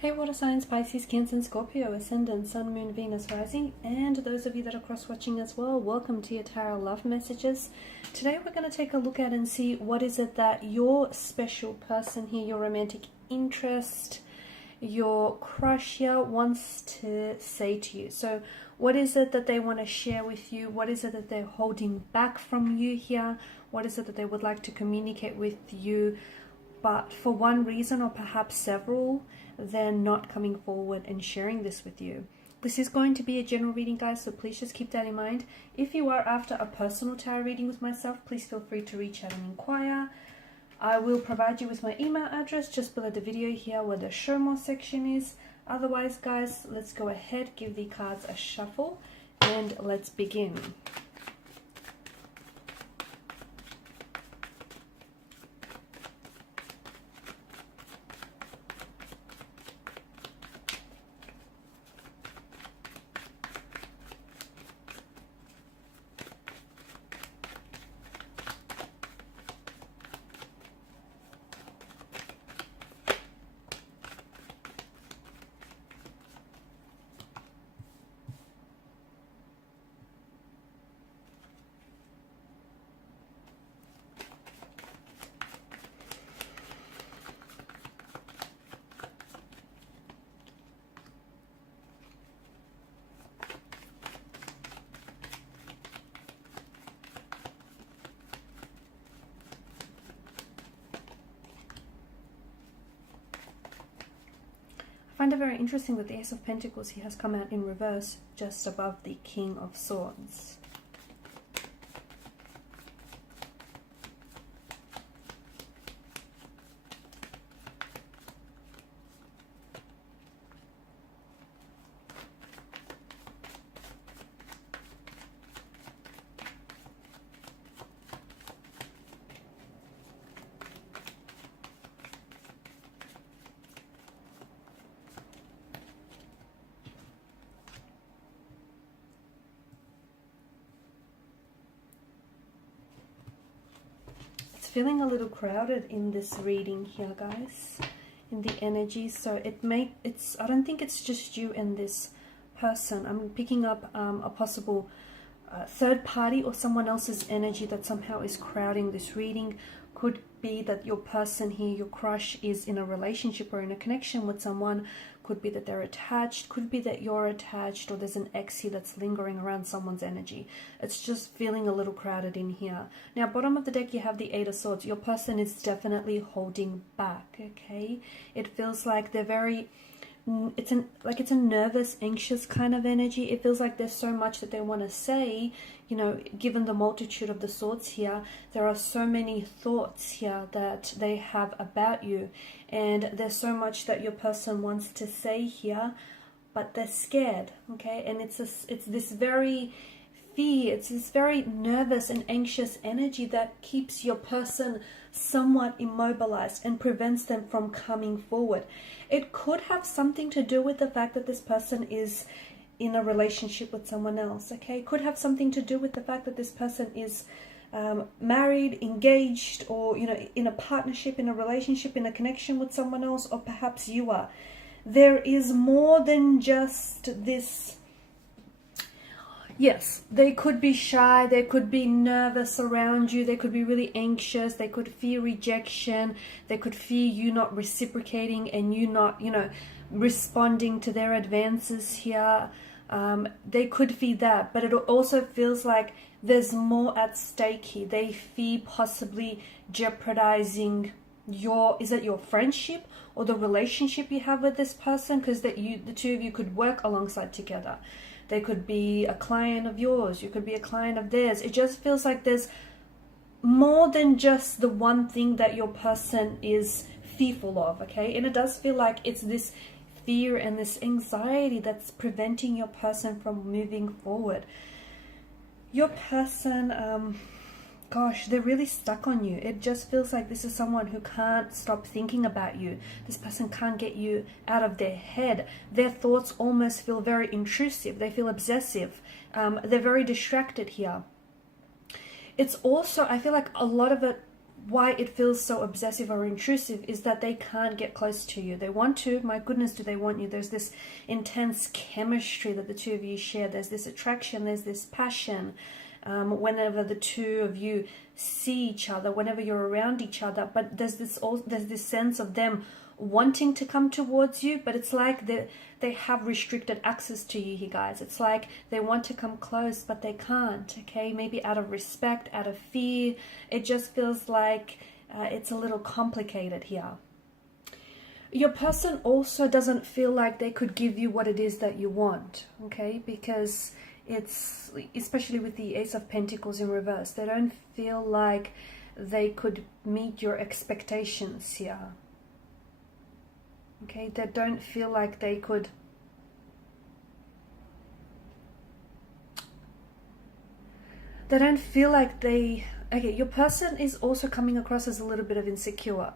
Hey water signs, Pisces, Cancer and Scorpio, Ascendant, Sun, Moon, Venus, Rising, and those of you that are cross-watching as well, welcome to your Tarot Love Messages. Today we're going to take a look at and see what is it that your special person here, your romantic interest, your crush here wants to say to you. So what is it that they want to share with you? What is it that they're holding back from you here? What is it that they would like to communicate with you, but for one reason or perhaps several, they're not coming forward and sharing this with you? This is going to be a general reading, guys, so please just keep that in mind. If you are after a personal tarot reading with myself, please feel free to reach out and inquire. I will provide you with my email address just below the video here where the show more section is. Otherwise, guys, let's go ahead, give the cards a shuffle, and let's begin. I find it very interesting that the Ace of Pentacles here has come out in reverse just above the King of Swords. Feeling a little crowded in this reading here, guys, in the energy. So I don't think it's just you and this person. I'm picking up a possible third party or someone else's energy that somehow is crowding this reading. Could be that your person here, your crush, is in a relationship or in a connection with someone. Could be that they're attached. Could be that you're attached, or there's an ex here that's lingering around someone's energy. It's just feeling a little crowded in here. Now, bottom of the deck, you have the Eight of Swords. Your person is definitely holding back, okay? It feels like they're very... it's a nervous, anxious kind of energy. It feels like there's so much that they want to say, you know, given the multitude of the swords here. There are so many thoughts here that they have about you, and there's so much that your person wants to say here, but they're scared, okay? And it's this very fear, it's this very nervous and anxious energy that keeps your person somewhat immobilized and prevents them from coming forward. It could have something to do with the fact that this person is in a relationship with someone else, okay? It could have something to do with the fact that this person is married, engaged, or, you know, in a partnership, in a relationship, in a connection with someone else, or perhaps you are. There is more than just this. Yes, they could be shy, they could be nervous around you, they could be really anxious, they could fear rejection, they could fear you not reciprocating and you not, you know, responding to their advances here. They could fear that, but it also feels like there's more at stake here. They fear possibly jeopardizing is it your friendship or the relationship you have with this person, because the two of you could work alongside together. They could be a client of yours. You could be a client of theirs. It just feels like there's more than just the one thing that your person is fearful of, okay? And it does feel like it's this fear and this anxiety that's preventing your person from moving forward. Your person, gosh, they're really stuck on you. It just feels like this is someone who can't stop thinking about you. This person can't get you out of their head. Their thoughts almost feel very intrusive. They feel obsessive. They're very distracted here. It's also, I feel like a lot of it why it feels so obsessive or intrusive is that they can't get close to you. They want to, my goodness, do they want you. There's this intense chemistry that the two of you share. There's this attraction, there's this passion. Whenever the two of you see each other, whenever you're around each other, but there's this sense of them wanting to come towards you, but it's like they have restricted access to you, you guys. It's like they want to come close, but they can't, okay? Maybe out of respect, out of fear. It just feels like it's a little complicated here. Your person also doesn't feel like they could give you what it is that you want, okay? Because it's, especially with the Ace of Pentacles in reverse, they don't feel like they could meet your expectations here. Okay, they don't feel like they could. They don't feel like they. Okay, your person is also coming across as a little bit of insecure.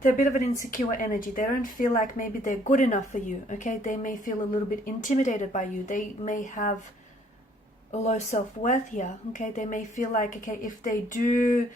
They're a bit of an insecure energy. They don't feel like maybe they're good enough for you. Okay, they may feel a little bit intimidated by you. They may have a low self-worth here. Okay, they may feel like, okay, if they do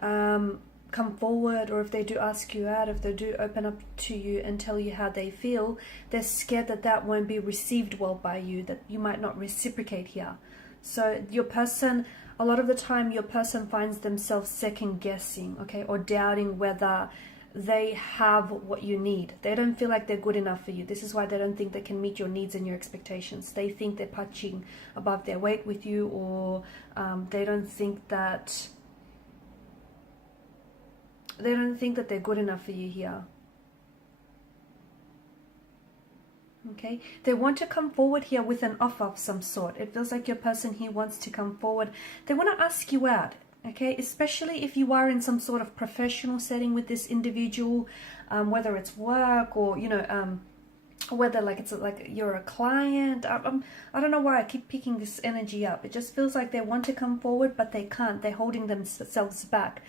come forward, or if they do ask you out, if they do open up to you and tell you how they feel, they're scared that that won't be received well by you, that you might not reciprocate here. So your person, a lot of the time, your person finds themselves second guessing, okay, or doubting whether they have what you need. They don't feel like they're good enough for you. This is why they don't think they can meet your needs and your expectations. They think they're punching above their weight with you, or they don't think that they're good enough for you here. Okay, they want to come forward here with an offer of some sort. It feels like your person here wants to come forward. They want to ask you out, okay, especially if you are in some sort of professional setting with this individual, whether it's work or, you know, whether like it's like you're a client. I don't know why I keep picking this energy up. It just feels like they want to come forward, but they can't. They're holding themselves back.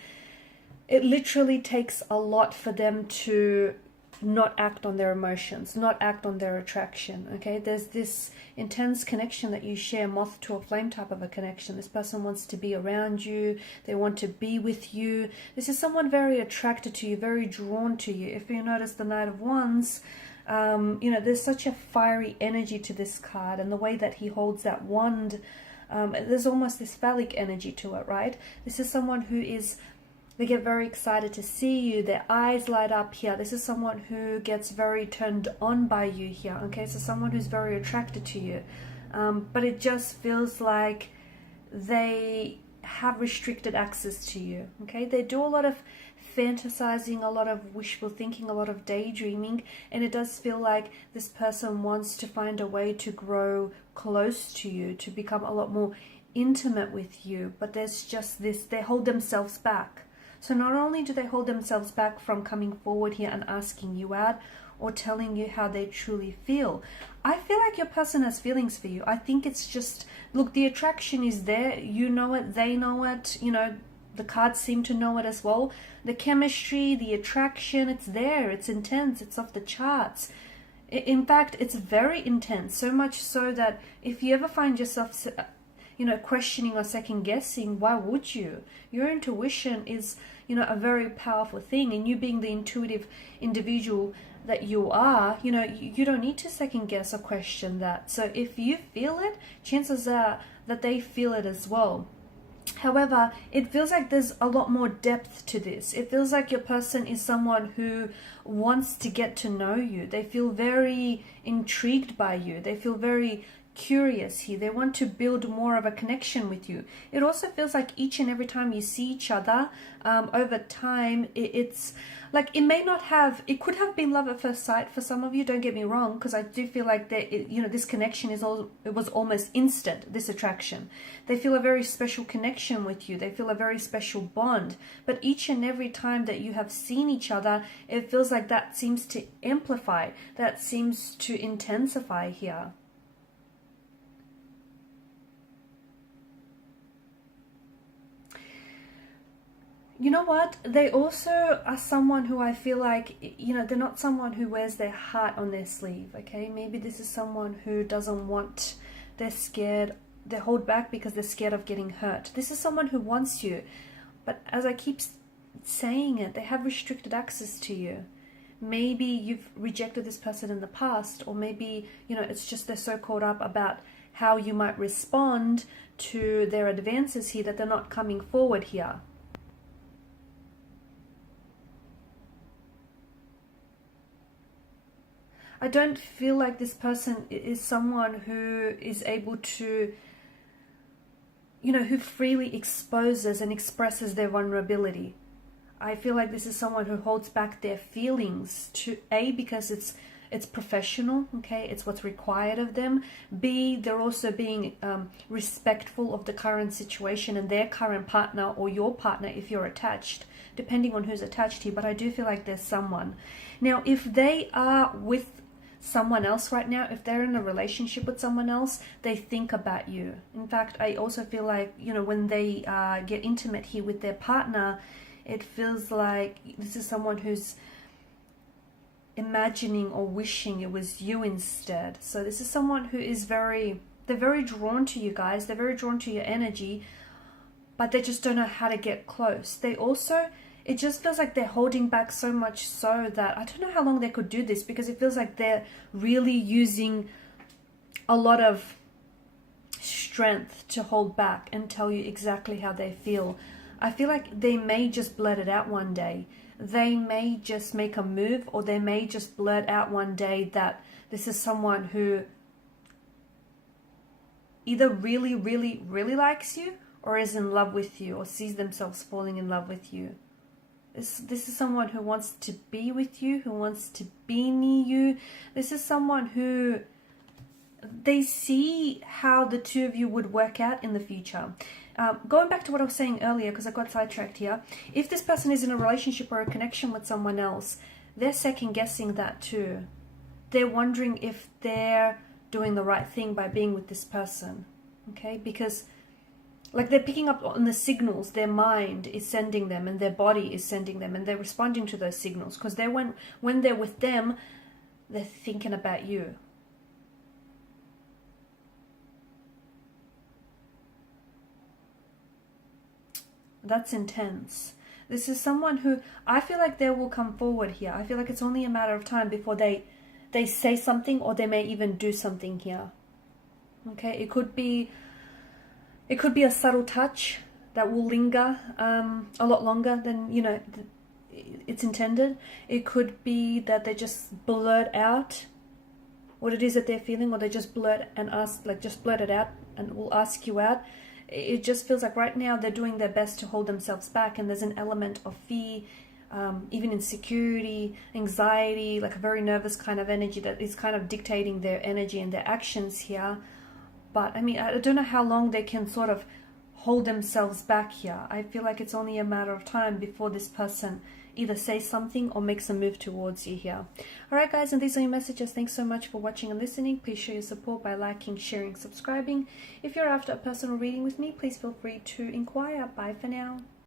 It literally takes a lot for them to not act on their emotions, not act on their attraction, okay? There's this intense connection that you share, moth to a flame type of a connection. This person wants to be around you. They want to be with you. This is someone very attracted to you, very drawn to you. If you notice the Knight of Wands, you know, there's such a fiery energy to this card, and the way that he holds that wand, there's almost this phallic energy to it, right? This is someone who is, they get very excited to see you. Their eyes light up here. This is someone who gets very turned on by you here. Okay, so someone who's very attracted to you. But it just feels like they have restricted access to you. Okay, they do a lot of fantasizing, a lot of wishful thinking, a lot of daydreaming. And it does feel like this person wants to find a way to grow close to you, to become a lot more intimate with you. But there's just this, they hold themselves back. So not only do they hold themselves back from coming forward here and asking you out or telling you how they truly feel, I feel like your person has feelings for you. I think it's just, look, the attraction is there. You know it, they know it, you know, the cards seem to know it as well. The chemistry, the attraction, it's there, it's intense, it's off the charts. In fact, it's very intense, so much so that if you ever find yourself, you know, questioning or second guessing, why would you? Your intuition is, you know, a very powerful thing, and you being the intuitive individual that you are, you know, you don't need to second guess or question that. So if you feel it, chances are that they feel it as well. However, it feels like there's a lot more depth to this. It feels like your person is someone who wants to get to know you. They feel very intrigued by you. They feel very curious here. They want to build more of a connection with you. It also feels like each and every time you see each other, over time, it's like, it may not have, it could have been love at first sight for some of you, don't get me wrong, because I do feel like that, you know, this connection is all, it was almost instant, this attraction. They feel a very special connection with you. They feel a very special bond. But each and every time that you have seen each other, it feels like that seems to amplify, that seems to intensify here. You know what? They also are someone who I feel like, you know, they're not someone who wears their heart on their sleeve, okay? Maybe this is someone who doesn't want, they're scared, they hold back because they're scared of getting hurt. This is someone who wants you. But as I keep saying it. They have restricted access to you. Maybe you've rejected this person in the past, or maybe, you know, it's just they're so caught up about how you might respond to their advances here that they're not coming forward here. I don't feel like this person is someone who is able to, you know, who freely exposes and expresses their vulnerability. I feel like this is someone who holds back their feelings, to A, because it's professional, okay, it's what's required of them. B, they're also being respectful of the current situation and their current partner, or your partner if you're attached, depending on who's attached to you. But I do feel like there's someone. Now, if they are with someone else right now, if they're in a relationship with someone else, they think about you. In fact, I also feel like, you know, when they get intimate here with their partner, it feels like this is someone who's imagining or wishing it was you instead. So this is someone who is they're very drawn to you guys. They're very drawn to your energy, but they just don't know how to get close. They also, it just feels like they're holding back so much so that I don't know how long they could do this, because it feels like they're really using a lot of strength to hold back and tell you exactly how they feel. I feel like they may just blurt it out one day. They may just make a move, or they may just blurt out one day that this is someone who either really, really, really likes you, or is in love with you, or sees themselves falling in love with you. This is someone who wants to be with you, who wants to be near you. This is someone who they see how the two of you would work out in the future. Going back to what I was saying earlier, because I got sidetracked here, if this person is in a relationship or a connection with someone else, they're second guessing that too. They're wondering if they're doing the right thing by being with this person, okay? Because like they're picking up on the signals their mind is sending them and their body is sending them, and they're responding to those signals, because when they're with them, they're thinking about you. That's intense. This is someone who, I feel like they will come forward here. I feel like it's only a matter of time before they say something, or they may even do something here. Okay, it could be a subtle touch that will linger a lot longer than, you know, it's intended. It could be that they just blurt out what it is that they're feeling, or they just blurt and ask, like just blurt it out and will ask you out. It just feels like right now they're doing their best to hold themselves back, and there's an element of fear, even insecurity, anxiety, like a very nervous kind of energy that is kind of dictating their energy and their actions here. But I mean, I don't know how long they can sort of hold themselves back here. I feel like it's only a matter of time before this person either says something or makes a move towards you here. Alright guys, and these are your messages. Thanks so much for watching and listening. Please show your support by liking, sharing, subscribing. If you're after a personal reading with me, please feel free to inquire. Bye for now.